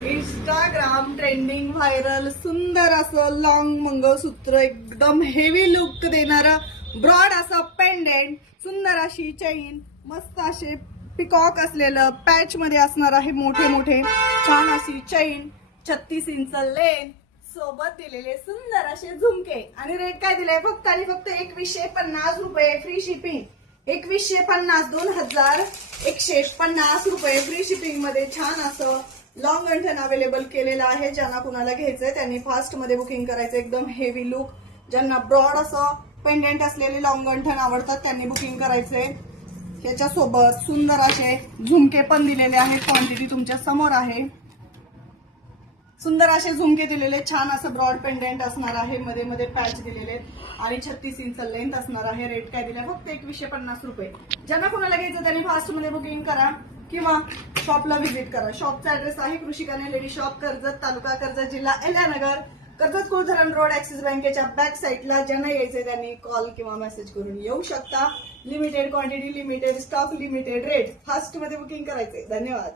Instagram trending viral सुंदर असं long मंगळसूत्र एकदम हेवी लुक देणारं ब्रॉड असं पेंडेंट, सुंदर अशी चेन, मस्त असे पिकॉक असलेलं पॅच मध्ये असणार आहे, मोठे मोठे छान अशी चेन, 36 इंच लेन सोबत दिलेले सुंदर असे झुमके आणि रेट काय दिलाय फक्त आणि फक्त 2150 रुपये फ्री शिपिंग. 2150 2150 रुपये फ्री शिपिंग मध्ये छान असं लॉंग गंठन अवेलेबल केलेलं आहे. ज्यांना कुणाला घ्यायचंय त्यांनी फास्ट मध्ये बुकिंग करायचं. एकदम हेवी लुक, ज्यांना ब्रॉड असं पेंडेंट असलेले लॉंग गंठन आवडतात त्यांनी बुकिंग करायचंय. ह्याच्यासोबत सुंदर असे झुमके पण दिलेले आहेत, क्वांटिटी तुमच्या समोर आहे. सुंदर असे झुमके दिलेले, छान असं ब्रॉड पेंडेंट असणार आहे, मध्ये मध्ये पॅच दिलेले आणि 36 इंच लेंथ असणार आहे. रेट काय दिलाय फक्त 2150 रुपये. ज्यांना कोणाला घ्यायचं त्यांनी फास्ट मध्ये बुकिंग करा किंवा शॉपला व्हिजिट करा. शॉपचा ऍड्रेस आहे कृषी कन्या लेडी शॉप, कर्जत, तालुका कर्जत, जिल्हा अहिल्यानगर, कर्जत कुळधरण रोड, ऍक्सिस बँकेच्या बॅक साईडला. ज्यांना यायचे त्यांनी कॉल किंवा मेसेज करून येऊ शकता. Limited quantity, limited stock, limited rate. Fast मध्ये बुकिंग करायचे. धन्यवाद.